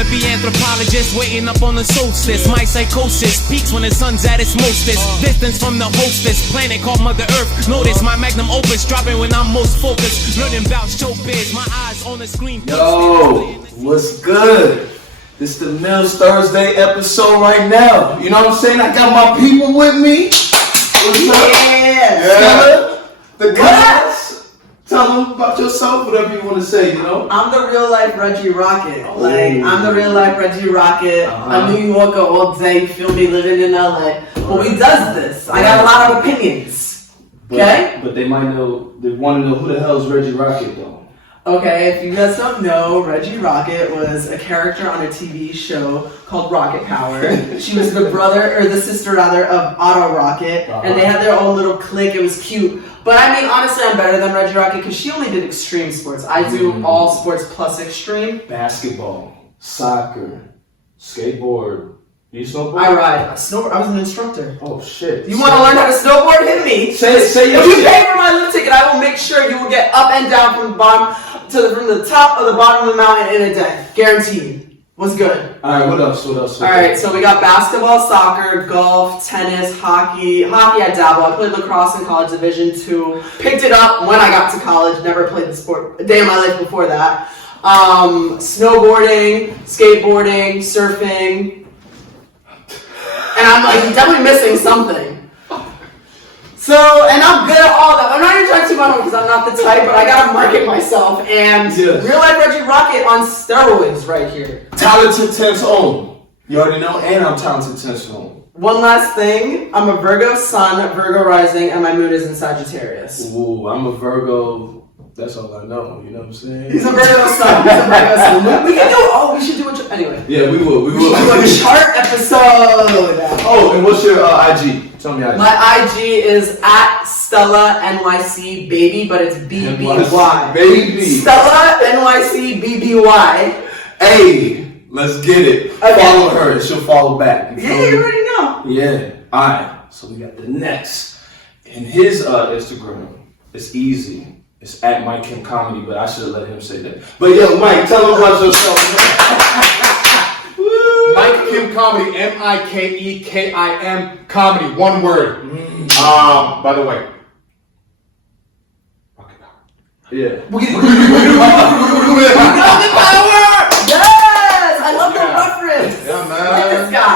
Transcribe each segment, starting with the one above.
wanna be anthropologist, waiting up on the solstice. My psychosis peaks when the sun's at its mostest. Distance from the hostess, planet called Mother Earth. Notice my magnum opus dropping when I'm most focused. Learning about showbiz, my eyes on the screen. Yo, what's good? This the Mills Thursday episode right now. You know what I'm saying? I got my people with me. What's up? Stella, the guys. Tell them about yourself, whatever you want to say, you know? I'm the real life Reggie Rocket. I'm the real life Reggie Rocket. A New Yorker all day, feel me, living in LA. But we does this. I got a lot of opinions. Okay? But they want to know who the hell is Reggie Rocket, though. Okay, if you guys don't know, Reggie Rocket was a character on a TV show called Rocket Power. She was the sister of Otto Rocket, and they had their own little clique. It was cute. But I mean, honestly, I'm better than Reggie Rocket because she only did extreme sports. I do all sports plus extreme. Basketball, soccer, skateboard. Do you snowboard? I ride. I was an instructor. Oh shit! You want to learn how to snowboard? Hit me. Say if you pay for my lift ticket, I will make sure you will get up and down from the bottom from the top of the bottom of the mountain in a day. Guaranteed. What's good? All right. What else? All right. So we got basketball, soccer, golf, tennis, hockey. Hockey I dabble. I played lacrosse in college, Division II. Picked it up when I got to college. Never played the sport a day in my life before that. Snowboarding, skateboarding, surfing. And I'm like definitely missing something. So, and I'm good at all that. I'm not even trying to toot my horn because I'm not the type, but I gotta market myself. And real life Reggie Rocket on steroids right here. Talented 10's own. You already know, and I'm talented 10's own. One last thing. I'm a Virgo sun, Virgo rising, and my moon is in Sagittarius. Ooh, I'm a Virgo. That's all I know. You know what I'm saying? He's a Virgo sun. We can do. We should do a anyway. Yeah, we will. We will do a chart episode. Oh, and what's your IG? Tell me IG. My IG is at Stella NYC baby, but it's BBY. Baby. Stella NYC BBY. Hey, let's get it. Okay. Follow her and she'll follow back. You already know. Yeah. All right. So we got the next. In his Instagram, it's easy. It's at Mike Kim Comedy, but I should have let him say that. But yo, Mike, tell him about yourself. Mike Kim Comedy, MikeKEKIM Comedy, one word. By the way, rocket power. Yeah. Yes, I love the reference. Yeah, man. Look at this guy.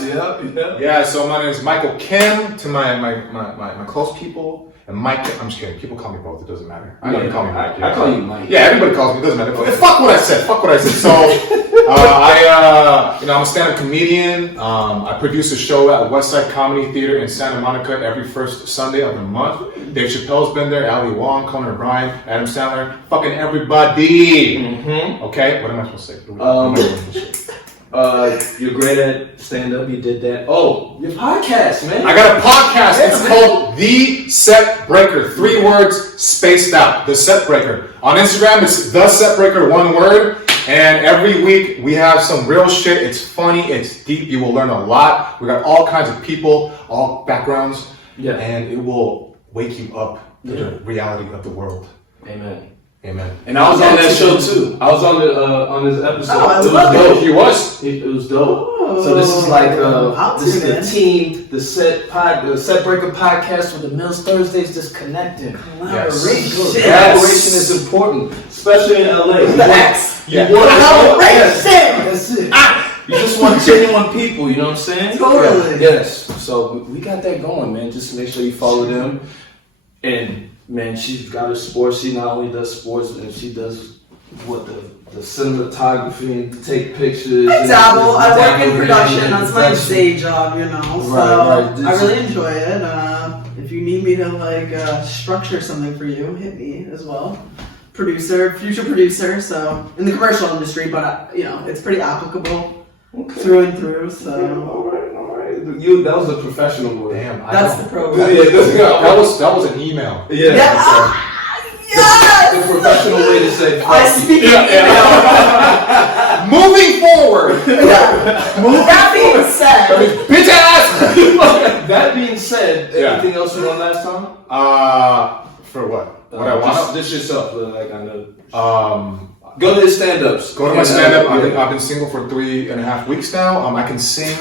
Shit. Yep. Yeah. So my name is Michael Kim. To my close people. And Mike, I'm just kidding. People call me both. It doesn't matter. I know you call me Mike. I call you Mike. Yeah, everybody calls me. It doesn't matter. Fuck what I said. So, I'm a stand-up comedian. I produce a show at Westside Comedy Theater in Santa Monica every first Sunday of the month. Dave Chappelle's been there. Ali Wong, Conan O'Brien, Adam Sandler, fucking everybody. Mm-hmm. Okay, what am I supposed to say? You're great at stand-up. You did that. Oh, your podcast, man. I got a podcast. It's called The Set Breaker. 3 words spaced out. The Set Breaker. On Instagram, it's The Set Breaker, 1 word. And every week we have some real shit. It's funny. It's deep. You will learn a lot. We got all kinds of people, all backgrounds. Yeah. And it will wake you up to the reality of the world. Amen. Amen. And I was on that show too. I was on this episode. Oh, I love it. He was. It was dope. Oh, so this is like this is the team, the Set Breaker podcast with the Mills Thursdays just connecting. Collaboration. Collaboration is important, especially in LA. The X. Collaboration. That's it. You just want genuine people. You know what I'm saying? Totally. Yes. So we got that going, man. Just make sure you follow them. And man, she's got a sports. She not only does sports, and she does the cinematography and take pictures. I dabble. I work in production. That's my day job, you know. So right. I really enjoy it. If you need me to structure something for you, hit me as well. Future producer. So in the commercial industry, but it's pretty applicable through and through. So. All right. That was a professional word. Damn. That's the program. Yeah, that was an email. Yeah. Yes! The professional way to say I speak Moving forward. That being said. Bitch ass! That being said, anything else you want last time? For what? What I want? This yourself, like I know. Go to his stand-ups. Go to my stand-up. I've been single for 3.5 weeks now. I can sing.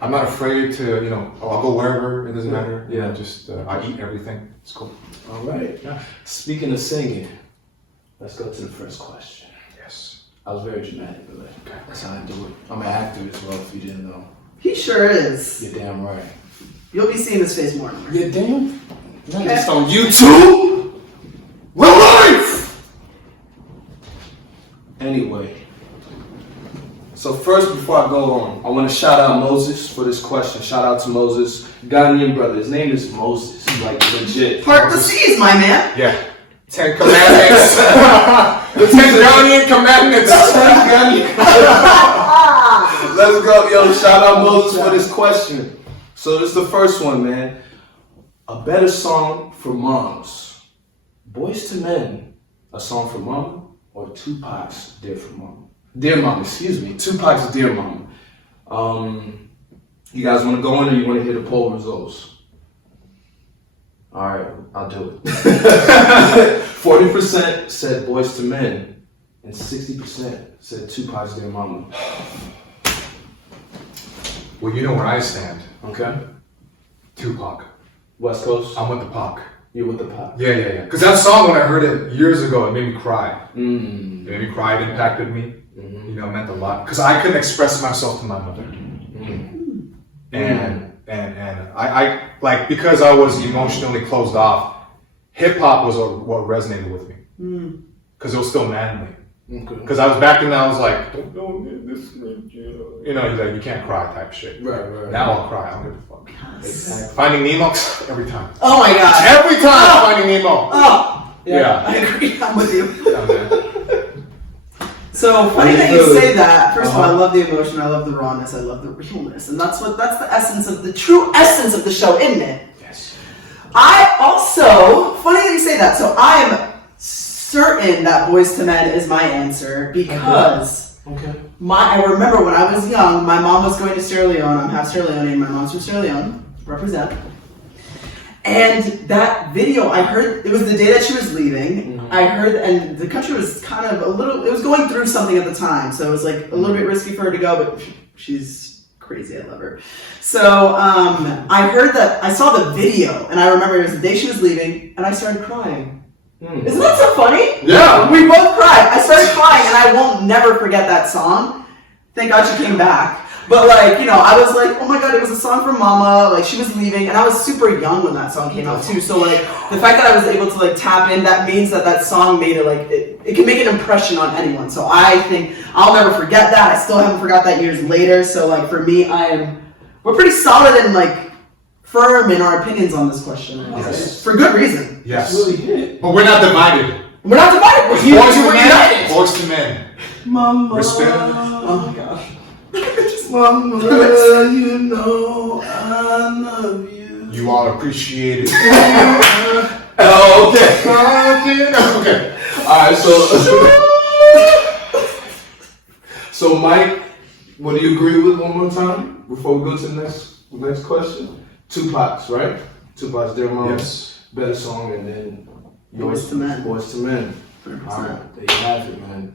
I'm not afraid to, I'll go wherever. It doesn't matter. Yeah. Just I eat everything. It's cool. All right. Yeah. Speaking of singing, let's go to the first question. Yes. I was very dramatic, but that's how I do it. I'm an actor as well, if you didn't know. He sure is. You're damn right. You'll be seeing his face more and more. You're damn. Not just on YouTube. Real life. Anyway. So first, before I go on, I want to shout out Moses for this question. Shout out to Moses, Ghanaian brother. His name is Moses, like legit. Part the seas, my man. Yeah. 10 Commandments. The 10 Ghanaian Commandments. Let's go, yo. Shout out Moses for this question. So this is the first one, man. A better song for moms. Boys to Men, a song for mama, or Tupac's Dear for Mama? Dear Mama, excuse me. Tupac's Dear Mama. You guys want to go in or you want to hear the poll results? All right, I'll do it. 40% said Boys to Men, and 60% said Tupac's Dear Mama. Well, you know where I stand. Okay. Tupac. West Coast? I'm with the Pac. You're with the Pac. Yeah. Because that song, when I heard it years ago, it made me cry. Mm. It made me cry. It impacted me. Mm-hmm. It meant a lot. Because I couldn't express myself to my mother. Mm. And I like, because I was emotionally closed off, hip hop was what resonated with me. Because it was still manly. Because I was back then, I was like, don't get this, he's like, you can't cry type shit. Right. Now I'll cry. I don't give a fuck. Exactly. Finding Nemo, every time. Oh my god. Every time Finding Nemo. Oh. Yeah. I agree. I'm with you. Yeah, man. So funny that you say that. First of all, I love the emotion, I love the rawness, I love the realness, and that's the true essence of the show, isn't it? Yes. I also, funny that you say that. So I am certain that Boys to Men is my answer because Okay. I remember when I was young, my mom was going to Sierra Leone. I'm half Sierra Leone, and my mom's from Sierra Leone. Represent. And that video, I heard, it was the day that she was leaving. I heard, and the country was kind of it was going through something at the time. So it was like a little bit risky for her to go, but she's crazy. I love her. So I heard that, I saw the video, and I remember it was the day she was leaving, and I started crying. Isn't that so funny? Yeah. We both cried. I started crying, and I won't never forget that song. Thank God she came back. But I was like, oh my god, it was a song for mama. Like, she was leaving, and I was super young when that song came out too. So the fact that I was able to tap in, that means that song made it can make an impression on anyone. So I think I'll never forget that. I still haven't forgot that years later. So for me, we're pretty solid and firm in our opinions on this question. Yes. For good reason. Yes. Really hit. But we're not divided. We're not divided. We're united. Boys to Men. Mama. Respect. Oh my gosh. Mama, I love you. You are appreciated. Oh, okay. Okay. Alright, so Mike, what do you agree with one more time before we go to the next question? Tupac's, right? Tupac's Dear Mama. Yes. Better song, and then Boys to Men. Boys to Men. 100%. Alright, there you have it, man.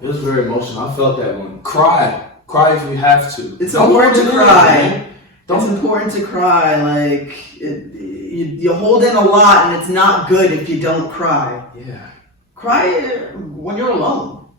It was very emotional. I felt that one. Cry if you have to. It's important to cry. Don't. It's important to cry. You hold in a lot, and it's not good if you don't cry. Yeah. Cry when you're alone.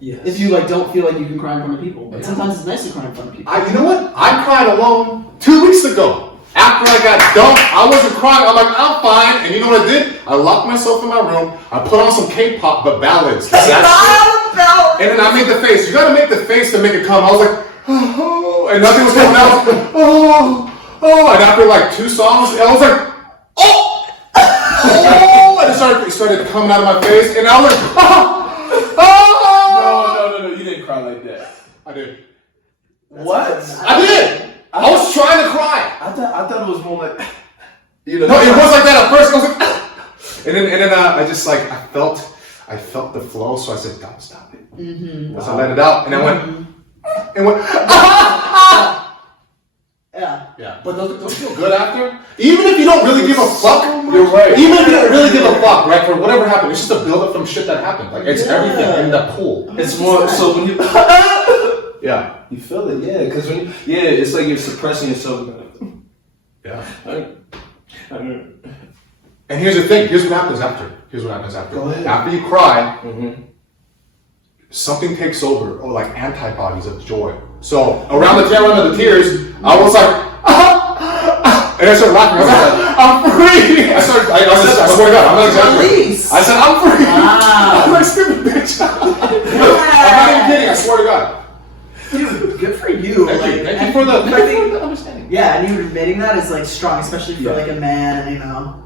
Yes. If you don't feel like you can cry in front of people, but sometimes it's nice to cry in front of people. You know what? I cried alone 2 weeks ago. After I got dumped, I wasn't crying. I'm like, I'm fine. And you know what I did? I locked myself in my room. I put on some K-pop, but ballads. And then I made the face. You gotta make the face to make it come. I was like, oh, and nothing was coming out. Oh. And after 2 songs, I was like, oh, and it started coming out of my face, and I was like, oh. No, you didn't cry like that. I did. What? I did. I was trying to cry. I thought it was more like, No, it was like that at first. I was like, and then I just I felt the flow, so I said, God, stop it. Mm-hmm. So I let it out, and I went, Yeah. But those feel good after. Even if you don't really give a fuck, You're right. Even if you don't really give a fuck, right? For whatever happened, it's just a buildup from shit that happened. Like it's everything in the pool. It's more so when you Yeah. you feel it, yeah, because when it's like you're suppressing yourself. Yeah. I And here's the thing. Here's what happens after. Go ahead. After you cry, Mm-hmm. something takes over, or like antibodies of joy. So around the tail end of the tears, I was like, and I started laughing. I was like, I'm free. I swear to God, I'm not exaggerating. Release. I said, I'm free. Wow. I'm like, stupid bitch. I'm not even kidding. I swear to God. Dude, good for you. Thank you for the understanding. Yeah, and you admitting that is like strong, especially for like a man, you know.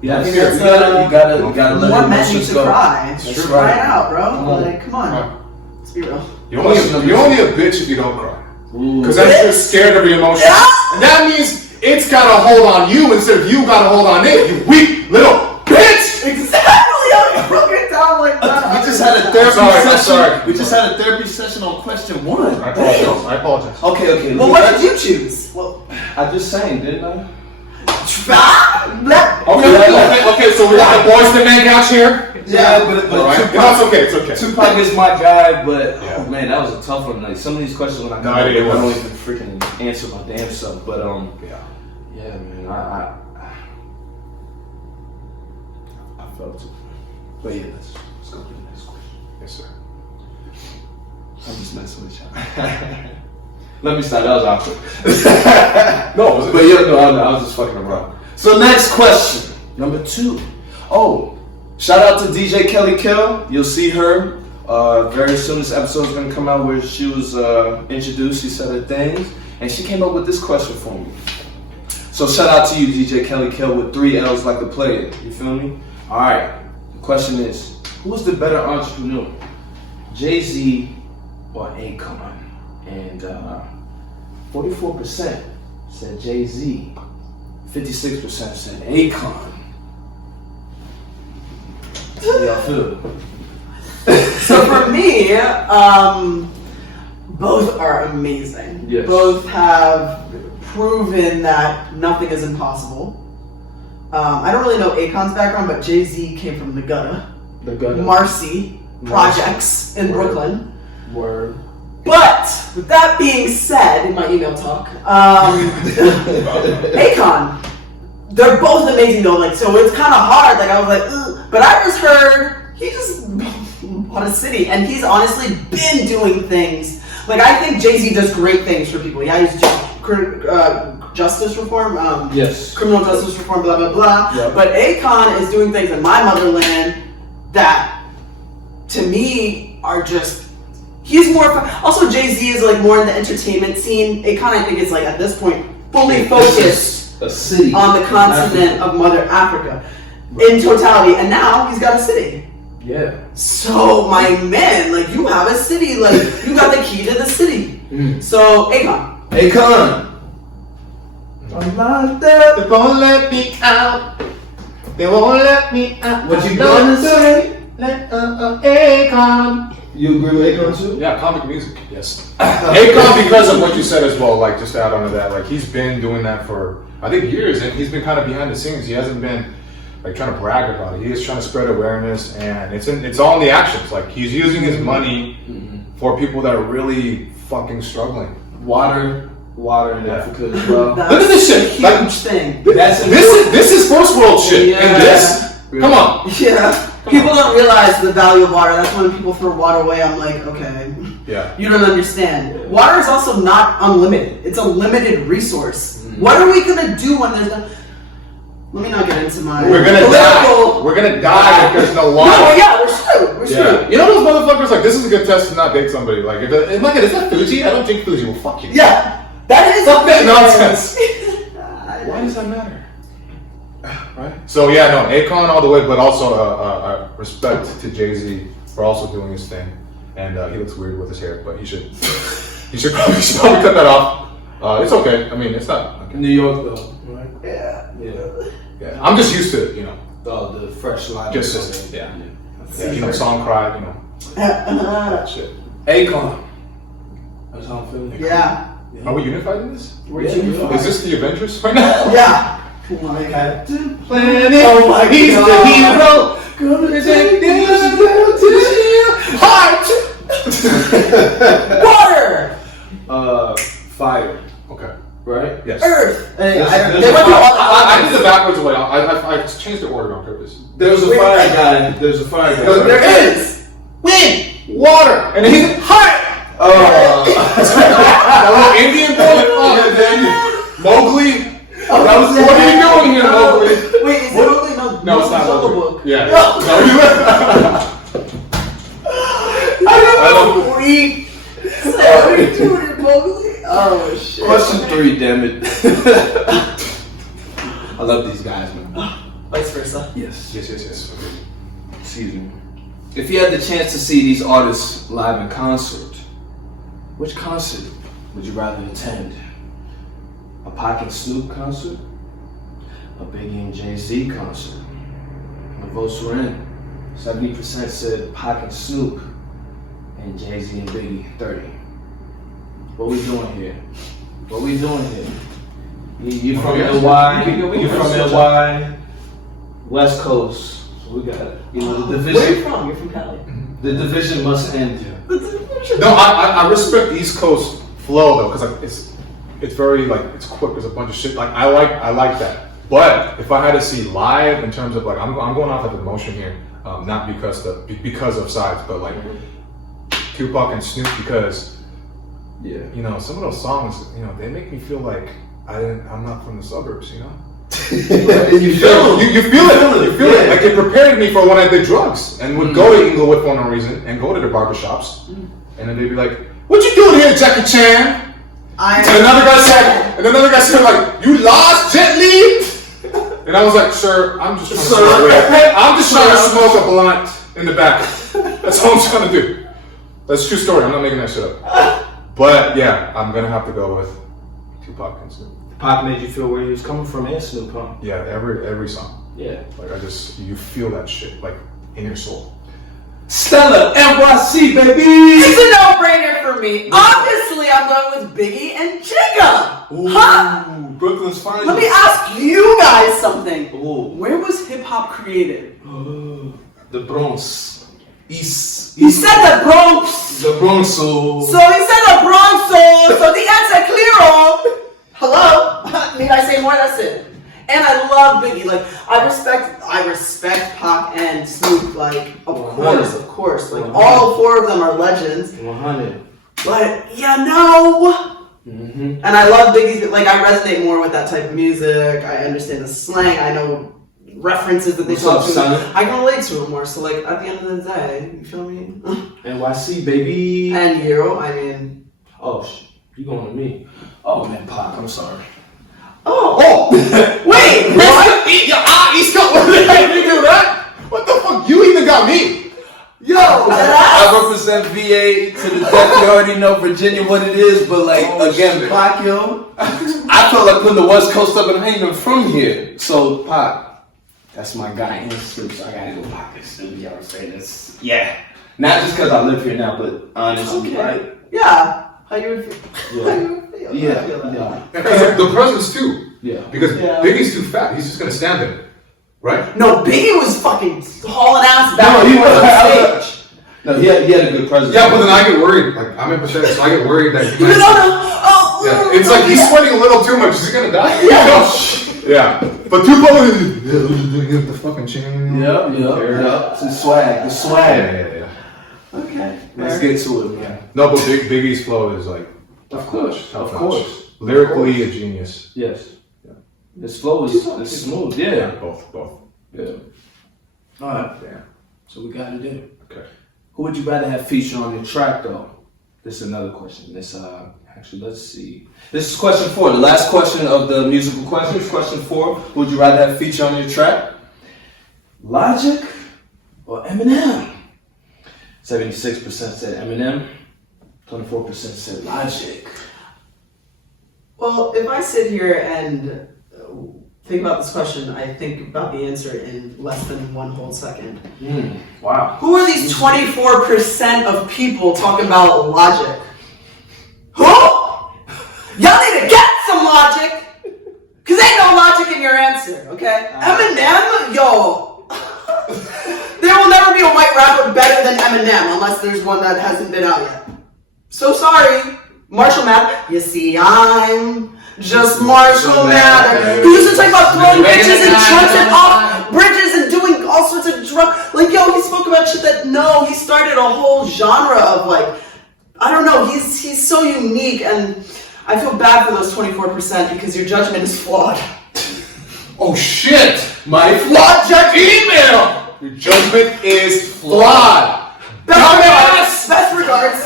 Yeah, I think you that's, gotta let more your men need emotions to go. cry. That's Just right. cry it out, bro. Come on. Like, come on. Let's be real. You're only a bitch if you don't cry. Because that's just scared of your emotions. And that means it's got to hold on you instead of you got to hold on it, you weak little bitch! Exactly! I broke it down like that. We just had a therapy I'm session. sorry. We just had a therapy session on question 1. I apologize. Okay. Well, what did you choose? Well, I just sang, didn't I? Okay, so we got the boys to man couch here. Yeah, but Alright. Tupac, No, it's okay. Tupac is my guy, but Yeah. oh man, that was a tough one. Like some of these questions when I No, come up it with, I don't was. even freaking answer my damn self. But yeah, man, I felt it. But yeah, let's go to the next question. Yes, sir. I'm just messing with y'all. Let me start. That was awkward. No, was it? But yeah, no, I was just fucking around. So next question, number 2. Oh, shout out to DJ Kelly Kill. You'll see her very soon. This episode is gonna come out where she was introduced. She said her things, and she came up with this question for me. So shout out to you, DJ Kelly Kill, with 3 L's like a player. You feel me? All right. The question is, who's the better entrepreneur, Jay-Z or Akon? And 44% said Jay-Z. 56% said Akon. How y'all feel? so for me, both are amazing. Yes. Both have proven that nothing is impossible. I don't really know Akon's background, but Jay-Z came from the gutter. The gutter. Marcy projects in Word. Brooklyn. Word. But with that being said, in my email talk, Akon, they're both amazing though. Like, so it's kind of hard. Like I was like, ugh. But I just heard he just bought a city, and he's honestly been doing things. Like I think Jay-Z does great things for people. Yeah, he's justice reform, Yes. criminal justice reform, blah blah blah. Yep. But Akon is doing things in my motherland that, to me, are just. He's more. Also, Jay-Z is like more in the entertainment scene. Akon, I think, is like at this point fully focused A city on the continent of Mother Africa in totality, and now he's got a city. Yeah. So my man, like you have a city, like you got the key to the city. So Akon. Akon. I'm not there. They won't let me out. They won't let me out. What you gonna say? Akon. You agree with Akon too? Yeah, comic music. Yes. Akon, because of what you said as well. Like just to add on to that, like he's been doing that for I think years, and he's been kind of behind the scenes. He hasn't been like trying to brag about it. He is trying to spread awareness, and it's all in the actions. Like he's using his money for people that are really fucking struggling. Water in Africa as well. That's Look at this shit. a huge Like, thing. This is first world shit, Yeah. and this. Come on. Yeah. People don't realize the value of water. That's when people throw water away. I'm like, okay. Yeah. You don't understand. Water is also not unlimited. It's a limited resource. What are we gonna do when there's no? Let me not get into my We're gonna political. die. We're gonna die if there's no water. No, yeah, we're screwed. We're Yeah. screwed. You know those motherfuckers like this is a good test to not date somebody. Like if it, like is that Fuji? I don't drink Fuji. Well, fuck you. Yeah, that is Fuck that nonsense. Why does that matter? Right. So yeah, no, Akon all the way, but also respect to Jay-Z for also doing his thing. And he looks weird with his hair, but he should probably cut that off. It's okay. I mean, it's not. New York though, right? Yeah. Yeah. I'm just used to it, The fresh line. Just song cry, that shit. Akon. That's how I'm feeling. Yeah. Are we unified in this? We're Yeah, unified. Is this the Avengers right now? Yeah. Oh my god. Planet. Oh my He's god. the hero. Gonna take this this down to the heart. Water! Fire. Okay. Right? Yes. Earth! They There's went a through all I did the backwards way. I changed the order on purpose. There's a fire guy. There's a fire guy. There is! Wind. Water, and then he's heart. That little Indian boy. Mowgli. That was What are you doing here, Mowgli? Wait, is it Mowgli? No, it's not Jungle Mowgli. Book. Yeah. I love weak. What are you doing, Mowgli? Oh shit. Question 3, damn it. I love these guys, man. Vice versa. Yes. Yes. Okay. Excuse me. If you had the chance to see these artists live in concert, which concert would you rather attend? A Pac and Snoop concert? A Biggie and Jay-Z concert? The votes were in. 70% said Pac and Snoop, and Jay-Z and Biggie, 30. What we doing here? What we doing here? You from NY, you from NY, West Coast. So we got, the division. Where are you from? You're from Cali. The division must end. No, I respect East Coast flow though, because it's very like it's quick. There's a bunch of shit. Like I like that. But if I had to see live in terms of like I'm going off of emotion here, not because of size, but like Tupac and Snoop because some of those songs they make me feel like I'm not from the suburbs, you feel it. Like it prepared me for when I did drugs and would go to Inglewood for no reason and go to the barbershops and then they'd be like, "What you doing here, Jackie Chan?" And another guy said like, "You lost gently." And I was like, "Sir, I'm just trying to smoke a blunt in the back. That's all I'm trying to do." That's a true story. I'm not making that shit up. But yeah, I'm gonna have to go with Tupac and Snoop. Pac made you feel where he was coming from and Snoop, huh? Yeah, every song. Yeah. Like you feel that shit like in your soul. Stella, NYC, baby! It's a no-brainer for me. Obviously, I'm going with Biggie and Jigga. Huh? Brooklyn's finest. Let me ask you guys something. Ooh. Where was hip-hop created? The Bronx. East. He said the Bronx. The Bronx. So he said the Bronx. So the answer clear. Hello? Need I say more? That's it. And I love Biggie. Like I respect Pac and Snoop. Like of course. Like all 4 of them are legends. 100. But and I love Biggie's. Like I resonate more with that type of music. I understand the slang. I know references that they talk to. I can relate to it more. So like at the end of the day, you feel me? NYC, baby. And you, I mean. Oh shit, you going to me? Oh man, Pac, I'm sorry. Oh! Wait! What? East Coast? What the heck you do that? What the fuck? You even got me. Yo! I represent VA to the death. You already know Virginia what it is, but like again, Pac, yo. I feel like putting the West Coast up, and I ain't even from here. So Pac, that's my guy in Snoop. So I gotta go Pac and Snoop. You know what I'm saying? That's not just because I live here now, but honestly, right? Yeah. How you would feel? How you would feel? Yeah. Because the presence too. Yeah. Because Biggie's too fat. He's just gonna stand there, right? No, Biggie was fucking hauling ass back. No, he on was. No, he had a good presence. Yeah, but then I get worried. Like I'm empathetic, so I get worried that he might. Yeah, it's like he's sweating a little too much. He's gonna die. Yeah. But Tupac is the fucking chain. Yep. It's the swag. Yeah. Okay. Let's get to it, man. No, but Biggie's flow is like, Of course. lyrically a genius. Yes. His flow is smooth. Yeah. Both. Yeah. All right. Yeah. So we got to do. Okay. Who would you rather have featured on your track, though? This is another question. Actually, let's see. This is question 4. The last question of the musical questions. Question 4. Who would you rather have featured on your track? Logic or Eminem? 76% said Eminem. 24% said Logic. Well, if I sit here and think about this question, I think about the answer in less than 1 whole second. Wow. Who are these 24% of people talking about logic? Who? Y'all need to get some logic! Cause ain't no logic in your answer. okay? Eminem, yo. There will never be a white rapper better than Eminem unless there's one that hasn't been out yet. So sorry. Marshall Mathers. You see, I'm just Marshall Mathers. He used to talk about throwing bitches and jumping off bridges and doing all sorts of drugs. Like, yo, he spoke about shit that, no, he started a whole genre of, like, I don't know, he's so unique, and I feel bad for those 24% because your judgment is flawed. Oh shit! My flawed email! Your judgment is flawed. Best regards.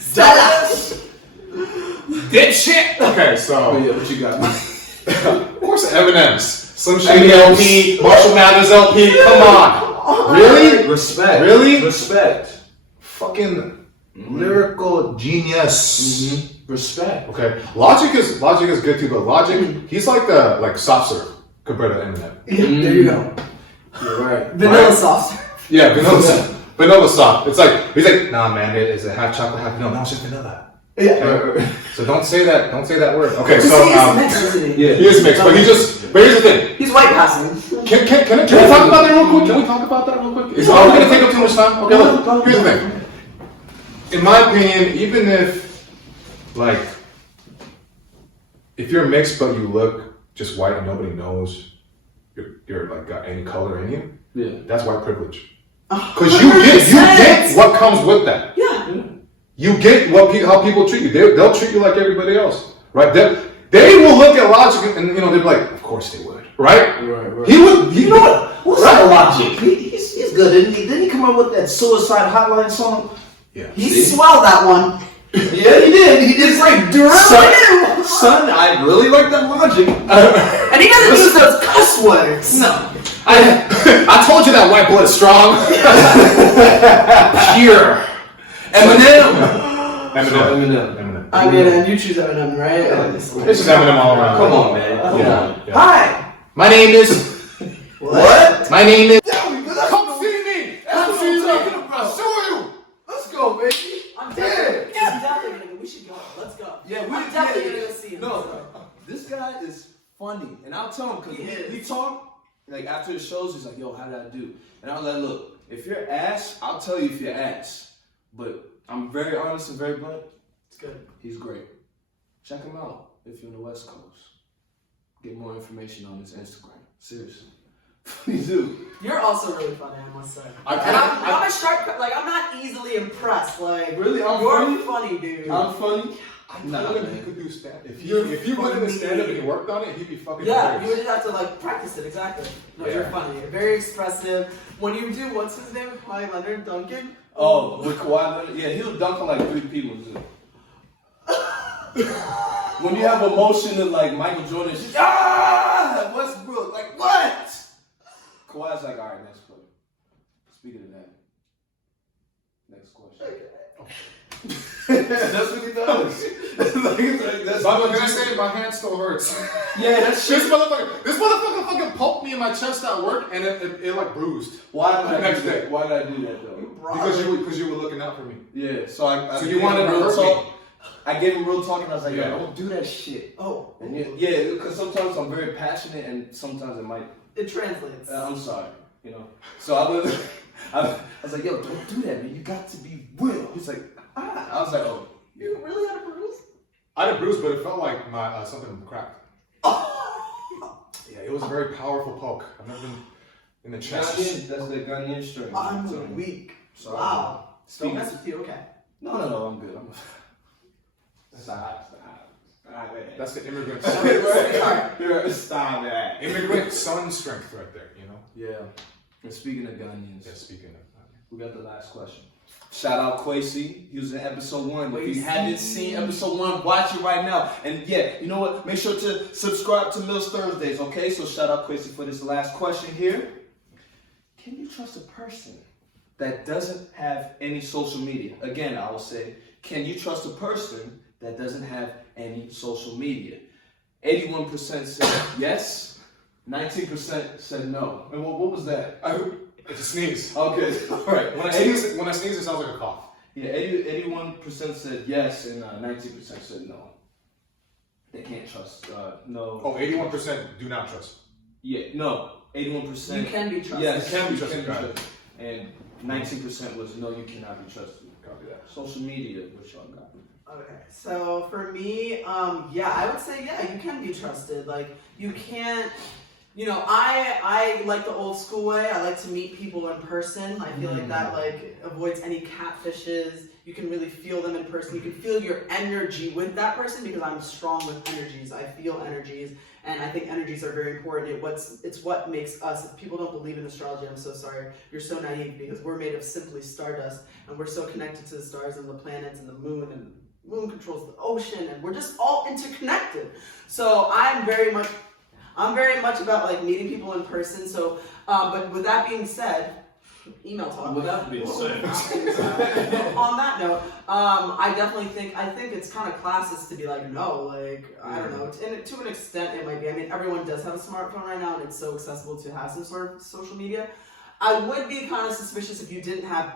Stella. Did shit! Okay, so. Oh, yeah, what you got? Of course, Eminem's. Slim Shady LP, Marshall Mathers LP, come on. Really? Respect. Really? Respect. Fucking lyrical genius. Respect. Okay, Logic is good too, but Logic, he's like the soft serve compared to Eminem. Yeah, there you go. You're right. Vanilla sauce. Yeah, vanilla soft. It's like he's like, nah, man, it's a half chocolate, half vanilla. No, it's just vanilla. Yeah. Okay? So don't say that word. Okay, Because so he is mixed, isn't he? Yeah. he is mixed, but here's the thing. He's white passing. Can we talk about that real quick? Can we talk about that real quick? Are we gonna take up too much time? Okay, look, here's the thing. In my opinion, even if if you're mixed but you look just white and nobody knows you're like got any color in you, Yeah. that's white privilege. Because you get what comes with that. Yeah. You get how people treat you. They'll treat you like everybody else, right? They will look at Logic and they'll be like, of course they would, right? Right. He would. You know what? What's that Logic? He's good, didn't he? Didn't he come up with that Suicide Hotline song? Yeah. He swelled that one. Yeah, he did. He did great. Really? Son, I really like that Logic. And he doesn't use those cuss words. No. I told you that white blood is strong. Pure. Eminem. I mean, and you choose Eminem, right? It's just Eminem all around. Come on, man. Yeah. Hi. My name is. What? My name is. Come see me. That's what I'm talking about. I'll show you. Let's go, baby. I'm definitely gonna go. We should go. Let's go. Yeah, I'm definitely gonna go see him. No, this guy is funny, and I'll tell him because he talk like after the shows. He's like, "Yo, how did I do?" And I was like, "Look, if you're ass, I'll tell you if you're ass." But I'm very honest and very blunt. It's good. He's great. Check him out if you're on the West Coast. Get more information on his Instagram. Seriously, please do. You're also really funny, I must say. I'm a sharp. I'm not easily impressed. Like, Really, I'm you're funny? funny, dude. I'm funny. Nah, man. He could do stand. If he went into stand up and he worked on it, he'd be fucking. Yeah, you hilarious. would just have to practice it exactly. No, Yeah. you're funny. You're very expressive. When you do, what's his name? Kawhi Leonard, Duncan. Oh, with Kawhi Leonard, yeah, he'll dunk on like 3 people. Too. When you have emotion of like Michael Jordan, she's Westbrook, like what? Kawhi's like, all right, next play. Speaking of that, next question. That's what he does. That's But can I say it? My hand still hurts. yeah, that's This shit. motherfucker fucking poked me in my chest at work and it like bruised. Why did The I next do that? day. Why did I do that though? Because you were looking out for me. Yeah, so I So you gave wanted him to real hurt me. talk. I gave him real talk and I was like, Yeah. yo, don't do that shit. Oh, And yeah, because sometimes I'm very passionate and sometimes it might. it translates. I'm sorry, you know. So I was like, yo, don't do that, man. You got to be real. He's like, ah. I was like, oh. You really had a bruise? I had a bruise, but it felt like my something cracked. Yeah, it was a very powerful poke. I've never been in the chest. That's the Ghanaian string. I'm weak. Sorry. Wow. Don't Speak- mess with you, okay. No, I'm good. Stop. That's the immigrant Stop that. immigrant son strength right there, you know? Yeah. And speaking of Ghanaians, Yeah, speaking of we got the last question. Shout out Kwesi. He was in episode 1. If you Kwesi. haven't seen episode 1, watch it right now. And yeah, you know what? Make sure to subscribe to Mills Thursdays, okay? So shout out Kwesi for this last question here. Can you trust a person that doesn't have any social media? Again, I will say, can you trust a person that doesn't have any social media? 81% said yes. 19% said no. And what was that? it's a sneeze. Okay, all right. When I sneeze, it sounds like a cough. Yeah, 81% said yes, and 19% said no. They can't trust. No. Oh, 81% do not trust. Yeah, no, 81%. You can be trusted. Yes, You can be you trusted. And 19% was no, you cannot be trusted. Copy that. Social media, what y'all got? Okay, so for me, yeah, I would say, yeah, you can be trusted. Like, you can't, you know, I like the old school way. I like to meet people in person. I feel like that, like, avoids any catfishes. You can really feel them in person. You can feel your energy with that person because I'm strong with energies. I feel energies, and I think energies are very important. It's what makes us. If people don't believe in astrology, I'm so sorry. You're so naive because we're made of simply stardust, and we're so connected to the stars and the planets and the moon controls the ocean, and we're just all interconnected. So I'm very much about like meeting people in person. So, but with that being said, email talk. With that being said. On that note, I definitely think it's kind of classist to be like, no, like, I don't know, and to an extent it might be. I mean, everyone does have a smartphone right now, and it's so accessible to have some sort of social media. I would be kind of suspicious if you didn't have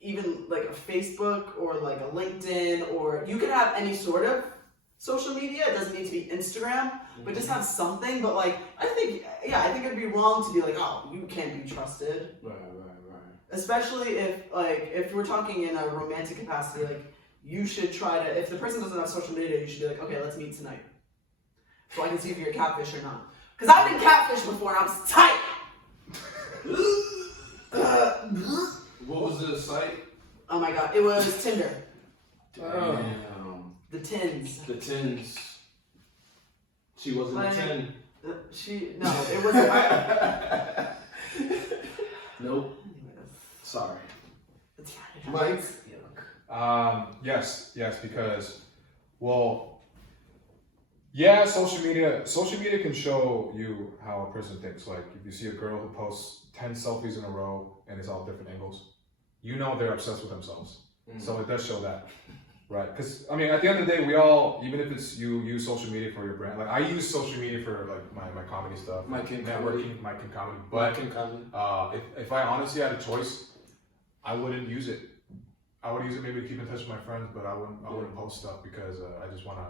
even like a Facebook or like a LinkedIn, or you could have any sort of social media. It doesn't need to be Instagram, but just have something. But like, I think it'd be wrong to be like, oh, you can't be trusted. Right. Especially if we're talking in a romantic capacity, like, you should try to, if the person doesn't have social media, you should be like, okay, let's meet tonight, so I can see if you're a catfish or not. Because I've been catfished before, and I was tight. What was the site? Oh my god, it was Tinder. Damn. The tins. The tins. She wasn't Like, a 10. It wasn't. Nope. Sorry. It's fine. Mike? Yes, because, well, yeah, social media can show you how a person thinks. Like, if you see a girl who posts 10 selfies in a row and it's all different angles, you know they're obsessed with themselves. So it does show that, right? Because, I mean, at the end of the day, we all, even if it's you use social media for your brand. Like, I use social media for, like, my comedy stuff. Mike and networking, Mike and comedy. But if I honestly had a choice, I wouldn't use it. I would use it maybe to keep in touch with my friends, but I wouldn't post stuff because I just want to.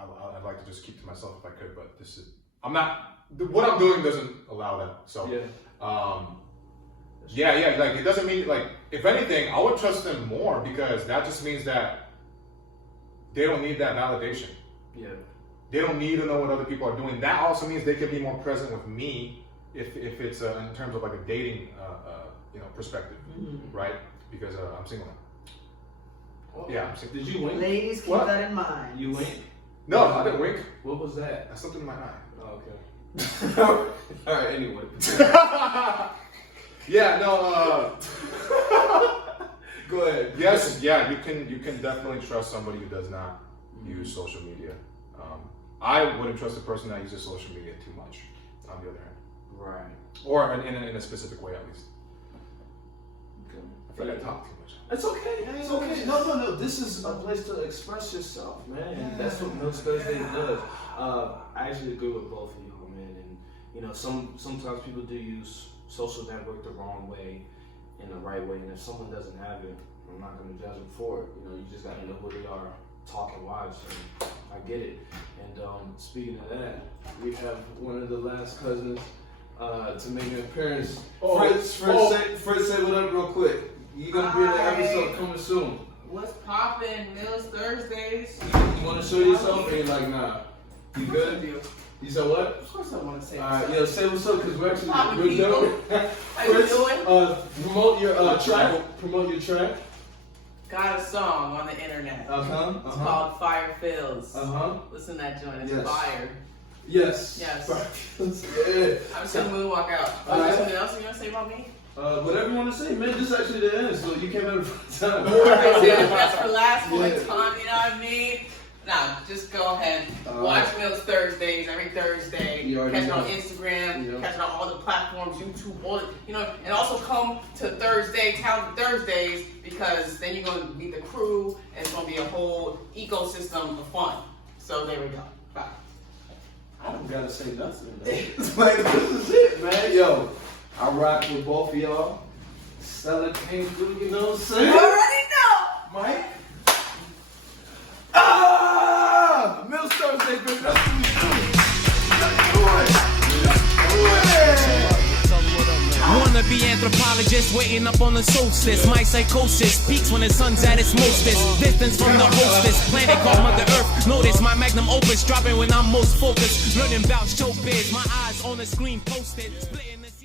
I'd like to just keep to myself if I could, but what I'm doing doesn't allow that. So like, it doesn't mean, like, if anything, I would trust them more because that just means that they don't need that validation. Yeah. They don't need to know what other people are doing. That also means they can be more present with me if it's in terms of like a dating perspective, right? Because I'm single now. Yeah, I'm single. Did you wink? Ladies, keep that in mind. You wink? No, I didn't wink. What was that? That's something in my eye. Oh, okay. Alright, anyway. Yeah, no, Go ahead. yes, yeah, you can definitely trust somebody who does not use social media. I wouldn't trust a person that uses social media too much, on the other hand. Right. Or in a specific way, at least. Okay. I feel like I talk too much. It's okay. It's okay. No. This is a place to express yourself, man. And that's what MillsThursdays does. I actually agree with both of y'all, man. And you know, sometimes people do use social network the wrong way, in the right way. And if someone doesn't have it, I'm not going to judge them for it. You know, you just got to know who they are, talking wise. And I get it. And speaking of that, we have one of the last cousins to make an appearance. Fritz, say what up real quick. You're gonna be in the episode coming soon. What's poppin'? Thursdays. You wanna show yourself? Or you like, nah? You good? You said what? Of course I want to say Alright, yeah, say what's up, because we're Poppin' actually doing. How you doing? Promote your track. Promote your track. Got a song on the internet. It's called Fire Fills. Listen to that joint. It's fire. Yes. Yes. Yeah. I'm just gonna moonwalk out. Something else you wanna say about me? Whatever you want to say, man. This is actually the end, so you came at the time. That's for last one time, you know what I mean? Nah, just go ahead. Watch MillsThursdays every Thursday. Catch it on Instagram, catch it on all the platforms, YouTube, all the, and also come to Talented Thursdays, because then you're gonna meet the crew and it's gonna be a whole ecosystem of fun. So there we go. Bye. I don't gotta say nothing, man. Like, this is it, man. Yo, I rock with both of y'all. Stella came through, you know what I'm saying? You already know! Mike? MillsThursdays, baby. That's what we do. Let's do it. Never just waiting up on the solstice. My psychosis peaks when the sun's at its mostest. Distance from the hostess, planet called Mother Earth. Notice my magnum opus dropping when I'm most focused. Learning about showbiz, my eyes on the screen posted. Splitting the